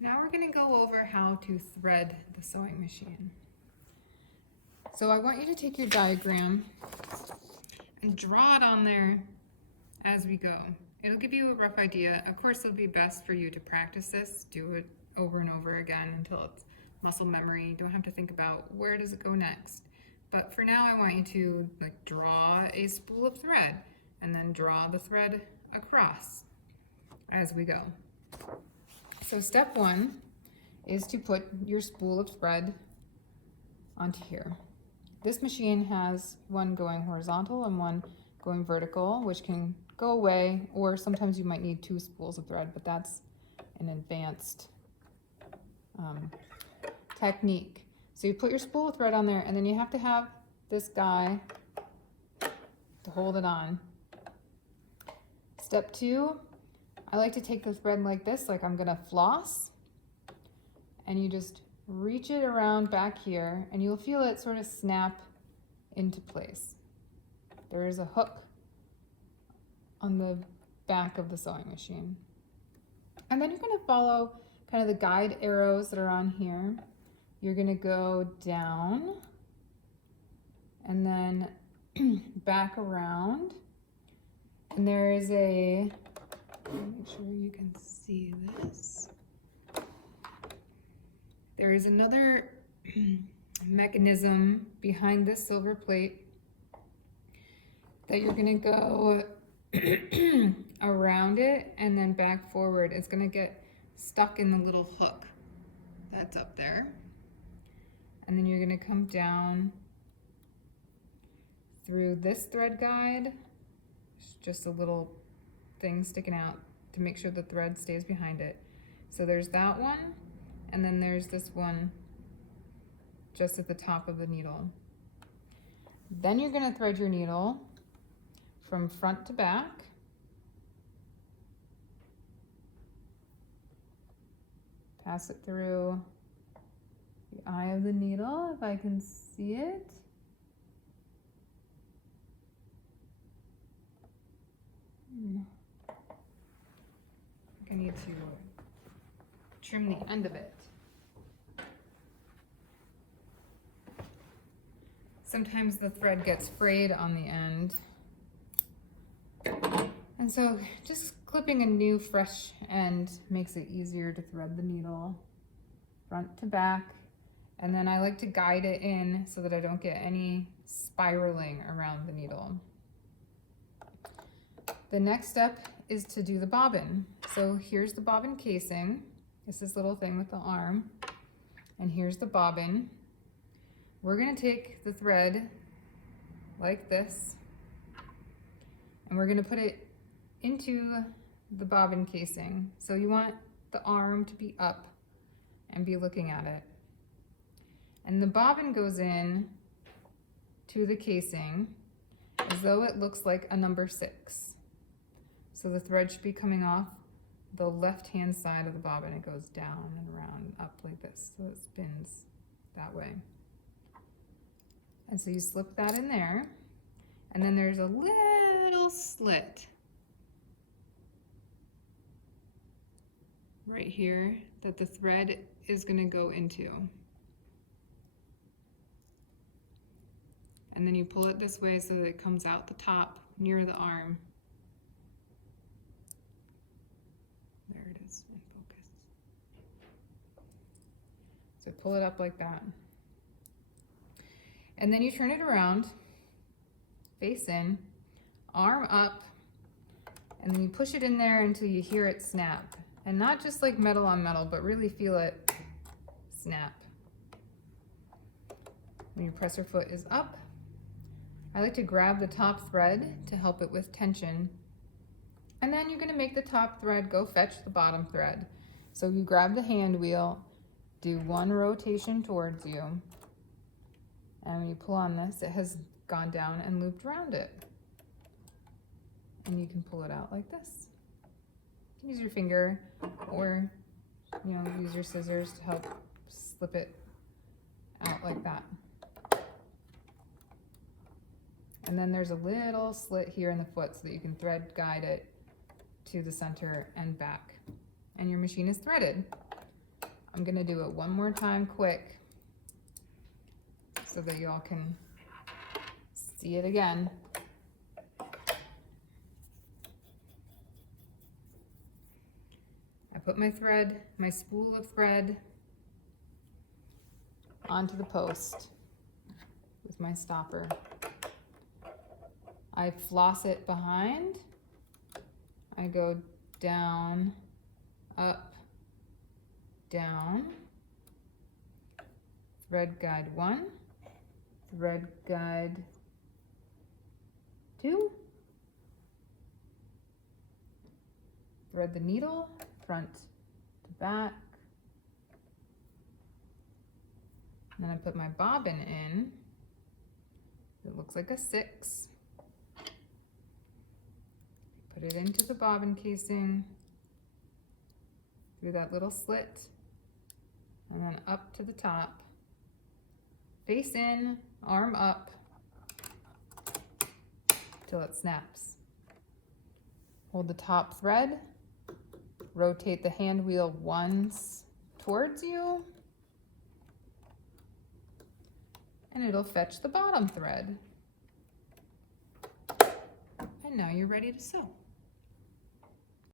Now we're going to go over how to thread the sewing machine. So I want you to take your diagram and draw it on there as we go. It'll give you a rough idea. Of course, it'll be best for you to practice this, do it over and over again until it's muscle memory. You don't have to think about where does it go next. But for now, I want you to draw a spool of thread and then draw the thread across as we go. So step one is to put your spool of thread onto here. This machine has one going horizontal and one going vertical, which can go away, or sometimes you might need two spools of thread, but that's an advanced technique. So you put your spool of thread on there, and then you have to have this guy to hold it on. Step two, I like to take the thread like this, like I'm gonna floss, and you just reach it around back here, and you'll feel it sort of snap into place. There is a hook on the back of the sewing machine. And then you're gonna follow kind of the guide arrows that are on here. You're gonna go down and then back around. And there is a, make sure you can see this. There is another mechanism behind this silver plate that you're gonna go around it and then back forward. It's gonna get stuck in the little hook that's up there. And then you're gonna come down through this thread guide. It's just a little thing sticking out to make sure the thread stays behind it. So there's that one, and then there's this one just at the top of the needle. Then you're gonna thread your needle from front to back. Pass it through the eye of the needle, if I can see it. I think I need to trim the end of it. Sometimes the thread gets frayed on the end. And so just clipping a new fresh end makes it easier to thread the needle front to back. And then I like to guide it in so that I don't get any spiraling around the needle. The next step is to do the bobbin. So here's the bobbin casing. It's this little thing with the arm. And here's the bobbin. We're gonna take the thread like this, and we're gonna put it into the bobbin casing. So you want the arm to be up and be looking at it. And the bobbin goes in to the casing as though it looks like a number 6. So the thread should be coming off the left-hand side of the bobbin. It goes down and around, up like this, so it spins that way. And so you slip that in there, and then there's a little slit right here that the thread is going to go into. And then you pull it this way so that it comes out the top near the arm. There it is in focus. So pull it up like that. And then you turn it around, face in, arm up, and then you push it in there until you hear it snap. And not just like metal on metal, but really feel it snap. When your presser foot is up, I like to grab the top thread to help it with tension. And then you're gonna make the top thread go fetch the bottom thread. So you grab the hand wheel, do one rotation towards you, and when you pull on this, it has gone down and looped around it. And you can pull it out like this. You can use your finger or use your scissors to help slip it out like that. And then there's a little slit here in the foot so that you can thread guide it to the center and back. And your machine is threaded. I'm gonna do it one more time quick so that y'all can see it again. I put my thread, my spool of thread onto the post with my stopper. I floss it behind. I go down, up, down. Thread guide 1, thread guide 2. Thread the needle front to back. And then I put my bobbin in. It looks like a 6. Put it into the bobbin casing through that little slit and then up to the top. Face in, arm up till it snaps. Hold the top thread, rotate the hand wheel once towards you, and it'll fetch the bottom thread. And now you're ready to sew.